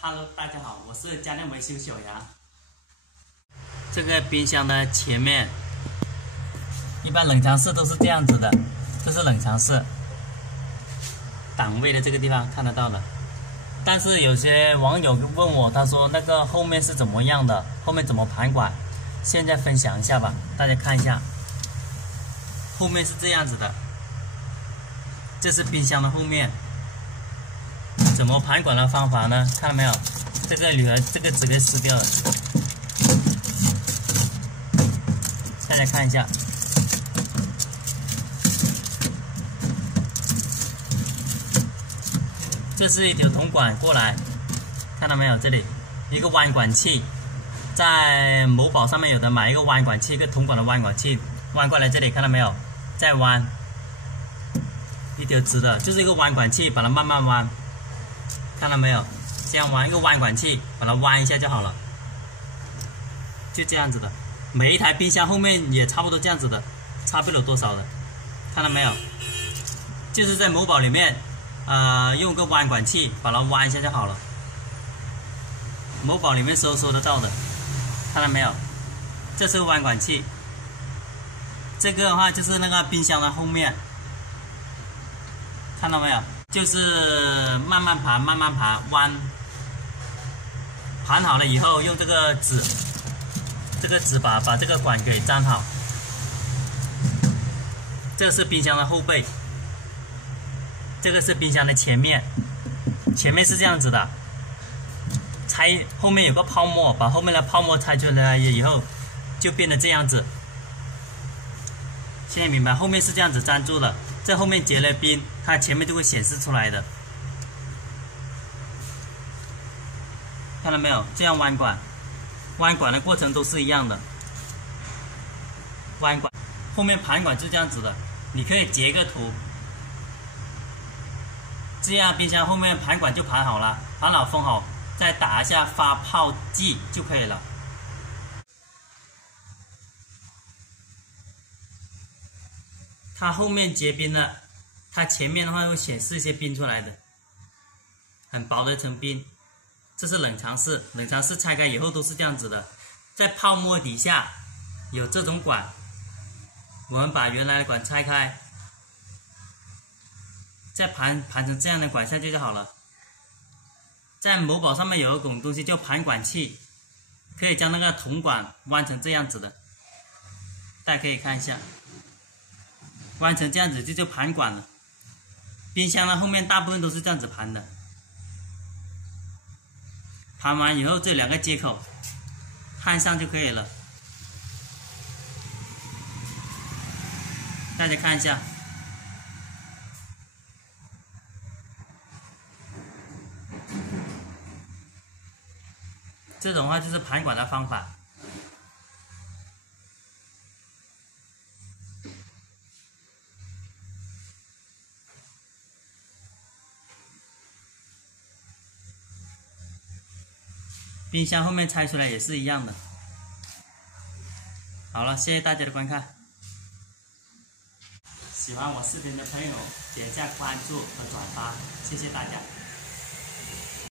Hello， 大家好，我是家电维修小杨。这个冰箱的前面，一般冷藏室都是这样子的，这是冷藏室，档位的这个地方看得到的。但是有些网友问我，他说那个后面是怎么样的，后面怎么盘管？现在分享一下吧，大家看一下，后面是这样子的，这是冰箱的后面。怎么盘管的方法呢？看到没有？这个铝合这个纸给撕掉了，大家看一下。这是一条铜管过来，看到没有？这里一个弯管器，在某宝上面有的买一个弯管器，一个铜管的弯管器，弯过来这里看到没有？再弯一条直的，就是一个弯管器，把它慢慢弯。看到没有？这样弯一个弯管器，把它弯一下就好了，就这样子的。每一台冰箱后面也差不多这样子的，差不了多少的。看到没有？就是在某宝里面，用个弯管器把它弯一下就好了。某宝里面搜得到的，看到没有？这是弯管器。这个的话就是那个冰箱的后面，看到没有？就是慢慢盘，慢慢盘，弯，盘好了以后，用这个纸，把这个管给粘好。这是冰箱的后背，这个是冰箱的前面，前面是这样子的，拆后面有个泡沫，把后面的泡沫拆出来以后，就变得这样子。现在明白，后面是这样子粘住了。在后面结了冰，它前面就会显示出来的，看到没有？这样弯管，弯管的过程都是一样的。弯管后面盘管是这样子的，你可以截个图，这样冰箱后面盘管就盘好了，盘好封好，再打一下发泡剂就可以了。它后面结冰了，它前面的话会显示一些冰出来的，很薄的一层冰。这是冷藏室，冷藏室拆开以后都是这样子的，在泡沫底下有这种管，我们把原来的管拆开，再盘成这样的管下去就好了。在某宝上面有一种东西叫盘管器，可以将那个铜管弯成这样子的，大家可以看一下。弯成这样子就盘管了。冰箱的后面大部分都是这样子盘的，盘完以后这两个接口焊上就可以了。大家看一下，这种话就是盘管的方法。冰箱后面拆出来也是一样的。好了，谢谢大家的观看。喜欢我视频的朋友点一下关注和转发，谢谢大家。